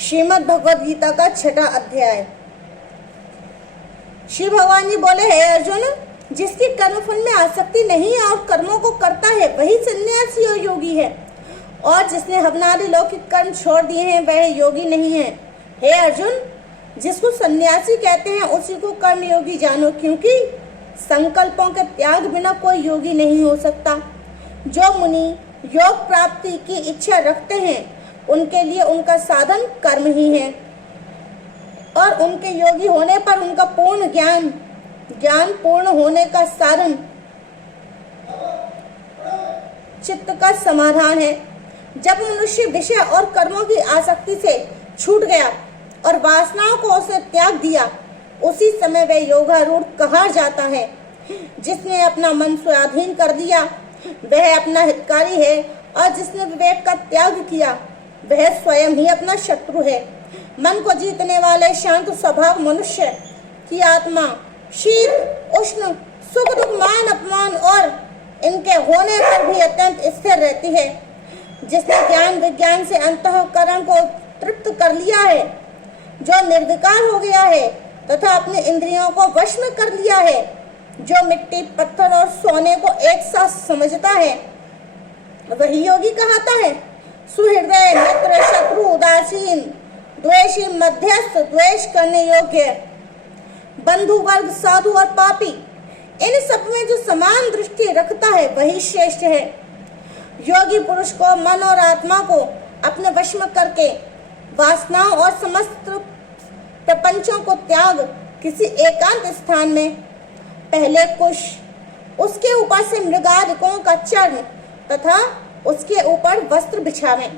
श्रीमद् भगवद गीता का 6वां अध्याय। श्री भगवान जी बोले, हे अर्जुन, जिसकी कर्मफल में आसक्ति नहीं है और कर्मों को करता है वही सन्यासी और योगी है, और जिसने हवनादि लौकिक कर्म छोड़ दिए हैं वह योगी नहीं है। हे अर्जुन, जिसको सन्यासी कहते हैं उसी को कर्म योगी जानो, क्योंकि संकल्पों के त्याग बिना कोई योगी नहीं हो सकता। जो मुनि योग प्राप्ति की इच्छा रखते हैं उनके लिए उनका साधन कर्म ही है, और उनके योगी होने पर उनका पूर्ण ज्ञान पूर्ण होने का साधन चित्त का समाधान है। जब मनुष्य विषय और कर्मों की आसक्ति से छूट गया और वासनाओं को उसे त्याग दिया, उसी समय वह योगारूढ़ कहा जाता है। जिसने अपना मन स्वाधीन कर दिया वह अपना हितकारी है, और जिसने विवेक का त्याग किया वह स्वयं ही अपना शत्रु है। मन को जीतने वाले शांत स्वभाव मनुष्य की आत्मा शीत उष्ण सुख दुख मान अपमान और इनके होने पर भी अत्यंत स्थिर रहती है। जिसने ज्ञान विज्ञान से अंतःकरण को तृप्त कर लिया है, जो निर्विकार हो गया है तथा अपने इंद्रियों को वश में कर लिया है, जो मिट्टी पत्थर और सोने को एक साथ समझता है, वही योगी कहलाता है। सुहृदय मित्र शत्रु उदासीन द्वेषी मध्यस्थ द्वेष करने योग्य बंधु वर्ग साधु और पापी, इन सब में जो समान दृष्टि रखता है वही श्रेष्ठ है। योगी पुरुष को मन और आत्मा को अपने वश में करके वासनाओं और समस्त प्रपंचों को त्याग किसी एकांत स्थान में पहले कुश, उसके ऊपर से मृगादिकों का चरण तथा उसके ऊपर वस्त्र बिछावें।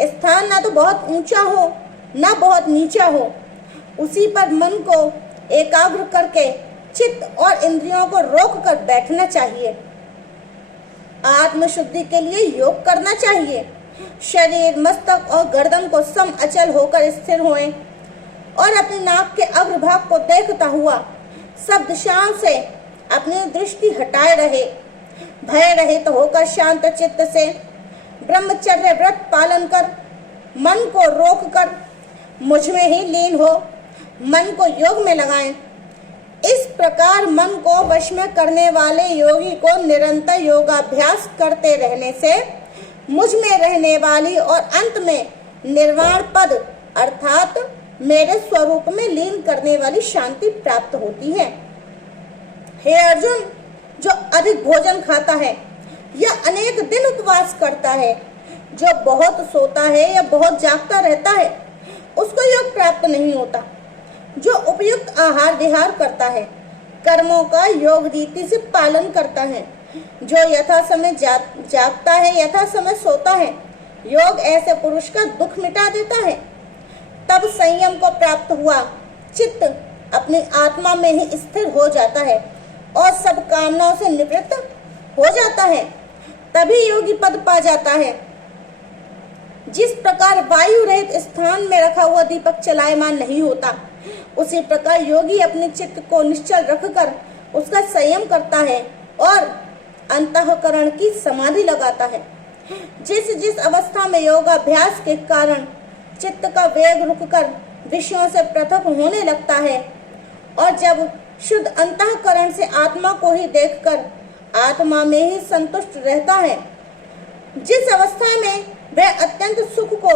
स्थान ना तो बहुत ऊंचा हो ना बहुत नीचा हो, उसी पर मन को एकाग्र करके चित्त और इंद्रियों को रोक कर बैठना चाहिए। आत्मशुद्धि के लिए योग करना चाहिए। शरीर मस्तक और गर्दन को सम अचल होकर स्थिर होएं और अपनी नाक के अग्रभाग को देखता हुआ सब दिशाओं से अपनी दृष्टि हटाए रहे। भय रहित होकर शांत चित्त से ब्रह्मचर्य व्रत पालन कर मन को रोक कर मुझ में ही लीन हो मन को योग में लगाएं। इस प्रकार मन को वश में करने वाले योगी को निरंतर योगाभ्यास करते रहने से मुझ में रहने वाली और अंत में निर्वाण पद अर्थात मेरे स्वरूप में लीन करने वाली शांति प्राप्त होती है। हे अर्जुन, जो अधिक भोजन खाता है या अनेक दिन उपवास करता है, जो बहुत सोता है या बहुत जागता रहता है, उसको योग प्राप्त नहीं होता। जो उपयुक्त आहार विहार करता है, कर्मों का योग रीति से पालन करता है, जो यथा समय जागता है यथा समय सोता है, योग ऐसे पुरुष का दुख मिटा देता है। तब संयम को प्राप्त हुआ चित्त अपनी आत्मा में ही स्थिर हो जाता है और सब कामनाओं से निवृत्त हो जाता है, तभी योगी पद पा जाता है। जिस प्रकार वायु रहित स्थान में रखा हुआ दीपक चलायमान नहीं होता, उसी प्रकार योगी अपने चित्त को निश्चल रखकर उसका संयम करता है और अंतःकरण की समाधि लगाता है। जिस अवस्था में योगाभ्यास के कारण चित्त का वेग रुककर विषयों से पृथक होने लगता है और जब शुद्ध अंतःकरण से आत्मा को ही देखकर आत्मा में ही संतुष्ट रहता है, जिस अवस्था में वह अत्यंत सुख को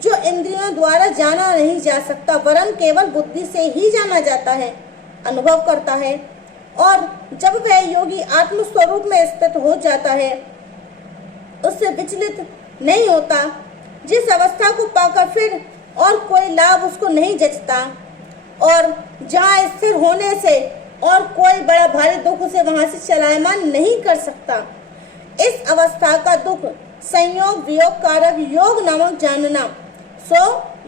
जो इंद्रियों द्वारा जाना नहीं जा सकता वरन केवल बुद्धि से ही जाना जाता है, अनुभव करता है, और जब वह योगी आत्म स्वरूप में स्थित हो जाता है, उससे विचलित नहीं होता, जिस अवस्था को पाकर फिर और कोई लाभ उसको नहीं जचता और जहाँ स्थिर होने से और कोई बड़ा भारी दुख उसे वहां से चलायमान नहीं कर सकता, इस अवस्था का दुख संयोग वियोग कारक योग नामक जानना। सो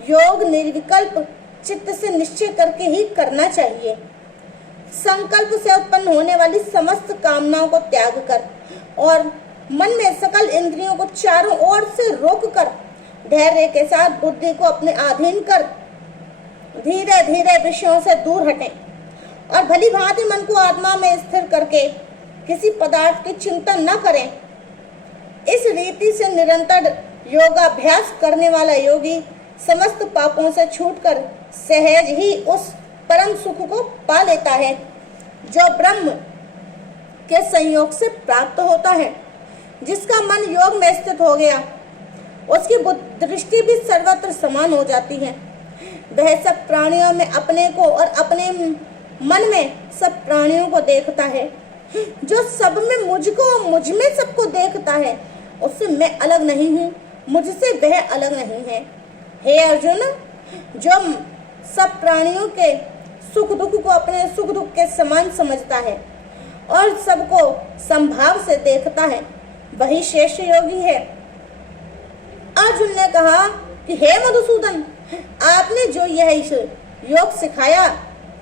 योग निर्विकल्प चित्त से निश्चय करके ही करना चाहिए। संकल्प से उत्पन्न होने वाली समस्त कामनाओं को त्याग कर और मन में सकल इंद्रियों को चारों ओर से रोक कर धैर्य के साथ बुद्धि को अपने अधीन कर धीरे धीरे विषयों से दूर हटें और भली भांति मन को आत्मा में स्थिर करके किसी पदार्थ की चिंतन न करें। इस रीति से निरंतर योगाभ्यास करने वाला योगी समस्त पापों से छूटकर सहज ही उस परम सुख को पा लेता है जो ब्रह्म के संयोग से प्राप्त होता है। जिसका मन योग में स्थित हो गया, उसकी दृष्टि भी सर्वत्र समान हो जाती है। वह सब प्राणियों में अपने को और अपने मन में सब प्राणियों को देखता है। जो सब में मुझको, मुझ में सबको देखता है, उससे मैं अलग नहीं हूँ, मुझसे वह अलग नहीं है। हे अर्जुन, जो सब प्राणियों के सुख दुख को अपने सुख दुख के समान समझता है और सबको संभाव से देखता है, वही श्रेष्ठ योगी है। अर्जुन ने कहा कि हे मधुसूदन, आपने जो यह योग सिखाया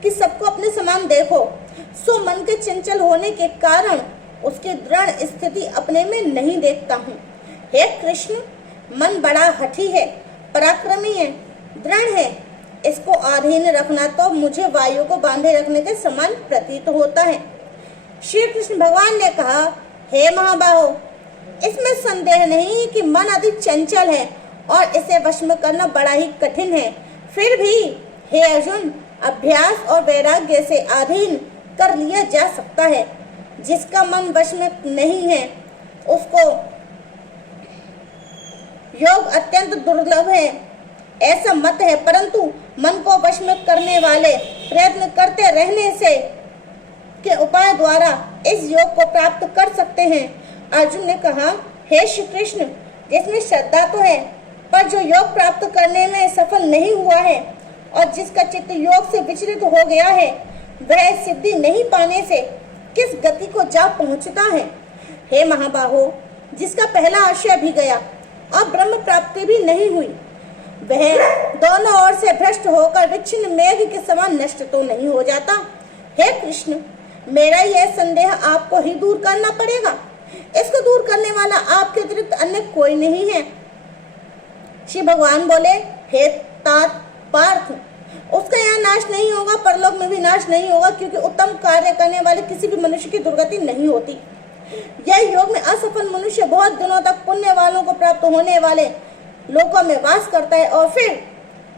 कि सबको अपने समान देखो, सो मन के चंचल होने के कारण उसकी दृढ़ स्थिति अपने में नहीं देखता हूँ। हे कृष्ण, मन बड़ा हठी है, पराक्रमी है, दृढ़ है। इसको अधीन रखना तो मुझे वायु को बांधे रखने के समान प्रतीत होता है। श्री कृष्ण भगवान ने कहा, हे महाबाहो, इसमें संदेह नहीं कि मन अधिक चंचल है और इसे वश में करना बड़ा ही कठिन है। फिर भी हे अर्जुन, अभ्यास और वैराग्य से अधीन कर लिया जा सकता है। जिसका मन वश में नहीं है, उसको योग अत्यंत दुर्लभ है, ऐसा मत है। परंतु मन को वश में करने वाले प्रयत्न करते रहने से के उपाय द्वारा इस योग को प्राप्त कर सकते हैं। अर्जुन ने कहा, हे श्री कृष्ण, जिसमें श्रद्धा तो है पर जो योग प्राप्त करने में सफल नहीं हुआ है और जिसका चित्त योग से विचलित हो गया है, वह सिद्धि नहीं पाने से किस गति को जा पहुंचता है। हे महाबाहो, जिसका पहला आशय भी गया और ब्रह्म प्राप्ति भी नहीं हुई, वह दोनों ओर से भ्रष्ट होकर विच्छिन्न मेघ के समान नष्ट तो नहीं हो जाता। हे कृष्ण, मेरा यह संदेह आपको ही दूर करना पड़ेगा। इसको दूर करने वाला आपके अतिरिक्त अन्य कोई नहीं है। श्री भगवान बोले, हे तात पार्थ, उसका यहाँ नाश नहीं होगा, परलोक में भी नाश नहीं होगा, क्योंकि उत्तम कार्य करने वाले किसी भी मनुष्य की दुर्गति नहीं होती। यह योग में असफल मनुष्य बहुत दिनों तक पुण्य वालों को प्राप्त होने वाले लोकों में वास करता है और फिर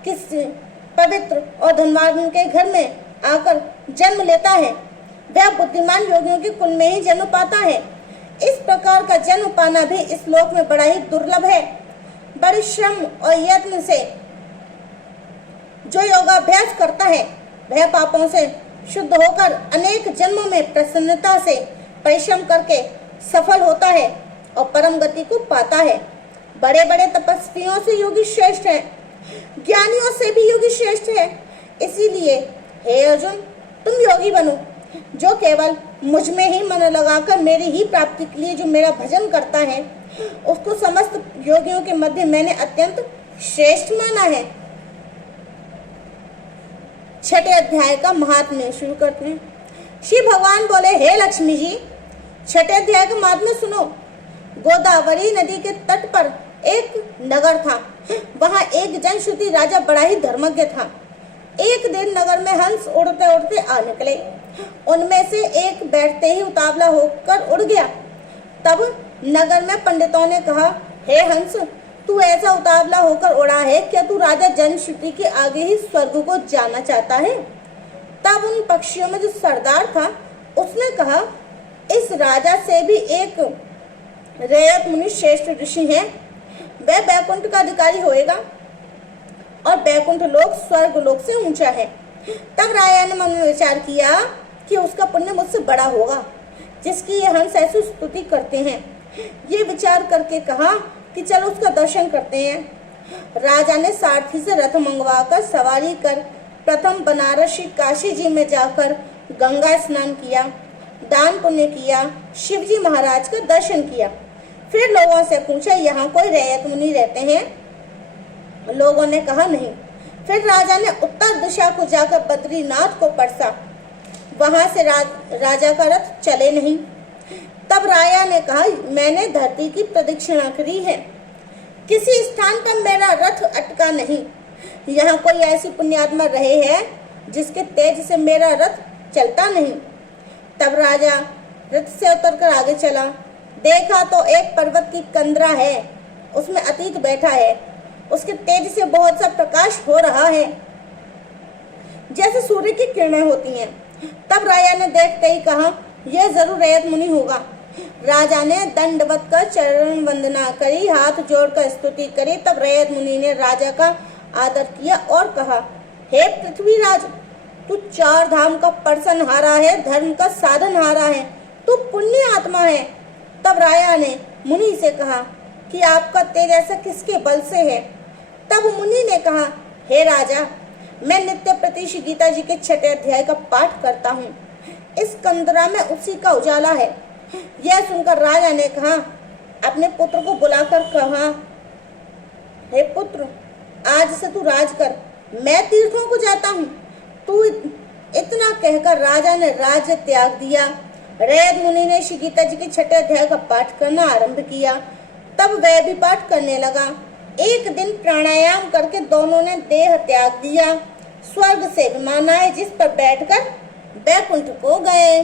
किसी पवित्र और धनवान के घर में आकर जन्म लेता है। वह बुद्धिमान योगियों के कुल में ही जन्म पाता है। इस प्रकार का जन्म पाना भी इस लोक में बड़ा ही दुर्लभ है। बड़े श्रम और यत्न से जो योगाभ्यास करता है, वह पापों से शुद्ध होकर अनेक जन्मों में प्रसन्नता से परिश्रम करके सफल होता है और परम गति को पाता है। बड़े बड़े तपस्वियों से योगी श्रेष्ठ है, ज्ञानियों से भी योगी श्रेष्ठ है। इसीलिए हे अर्जुन, तुम योगी बनो, जो केवल मुझ में ही मन लगाकर मेरी ही प्राप्ति के लिए जो मेरा भजन करता है, उसको समस्त योगियों के मध्य मैंने अत्यंत श्रेष्ठ माना है। छठे अध्याय का महात्म्य शुरू करते हैं। श्री भगवान बोले, हे लक्ष्मी जी, छठे अध्याय का महात्म्य सुनो। गोदावरी नदी के तट पर एक नगर था। वहाँ एक जनश्रुति राजा बड़ा ही धर्मज्ञ था। एक दिन नगर में हंस उड़ते उड़ते आ निकले। उनमें से एक बैठते ही उतावला होकर उड़ गया। तब नगर में पंडितों ने कहा, हे हंस, तू ऐसा उतावला होकर उड़ा है, क्या तू राजा जनश्रुति के आगे ही स्वर्ग को जाना चाहता है? तब उन पक्षियों में जो सरदार था, उसने कहा, इस राजा से भी एक रैयत मुनि श्रेष्ठ ऋषि है, वह बैकुंठ का अधिकारी होएगा और बैकुंठ लोक स्वर्ग लोक से ऊंचा है। तब राजा ने मन में विचार किया कि उसका पुण्य मुझसे बड़ा होगा, जिसकी ये हंस ऐसी स्तुति करते हैं। ये विचार करके कहा कि चलो उसका दर्शन करते हैं। राजा ने सारथी से रथ मंगवाकर सवारी कर प्रथम बनारस काशी जी में जाकर गंगा स्नान किया, दान पुण्य किया, शिवजी महाराज का दर्शन किया। फिर लोगों से पूछा, यहाँ कोई रैयत मुनि रहते हैं? लोगों ने कहा नहीं। फिर राजा ने उत्तर दिशा को जाकर बद्रीनाथ को परसा। वहां से राजा का रथ चले नहीं। तब राजा ने कहा, मैंने धरती की प्रदक्षिणा करी है, किसी स्थान पर मेरा रथ अटका नहीं। यहाँ कोई ऐसी पुण्यात्मा रहे है जिसके तेज से मेरा रथ चलता नहीं। तब राजा रथ से उतरकर आगे चला। देखा तो एक पर्वत की कंदरा है, उसमें अतीत बैठा है। उसके तेज से बहुत सा प्रकाश हो रहा है, जैसे सूर्य की किरणें होती हैं। तब राजा ने देखते ही कहा, यह जरूर रैयत मुनि होगा। राजा ने दंडवत कर चरण वंदना करी, हाथ जोड़कर स्तुति करी। तब रैयत मुनि ने राजा का आदर किया और कहा, हे पृथ्वीराज, तू 4 धाम का परसनहारा है, धर्म का साधनहारा है, तू पुण्य आत्मा है। तब राजा ने मुनि से कहा कि आपका तेज ऐसा किसके बल से है? तब मुनि ने कहा, हे राजा, मैं नित्य प्रति श्री गीता जी के 6 अध्याय का पाठ करता हूँ। इस कंदरा में उसी का उजाला है। यह सुनकर राजा ने कहा, अपने पुत्र को बुलाकर कहा, हे पुत्र, आज से तू राज कर, मैं तीर्थों को जाता हूँ। तू इतना कहकर राजा ने राज्य त्याग दिया। रैयत मुनि ने श्री गीता जी के 6 अध्याय का पाठ करना आरंभ किया। तब वह भी पाठ करने लगा। एक दिन प्राणायाम करके दोनों ने देह त्याग दिया। स्वर्ग से विमान आए, जिस पर बैठकर बैकुंठ को गए।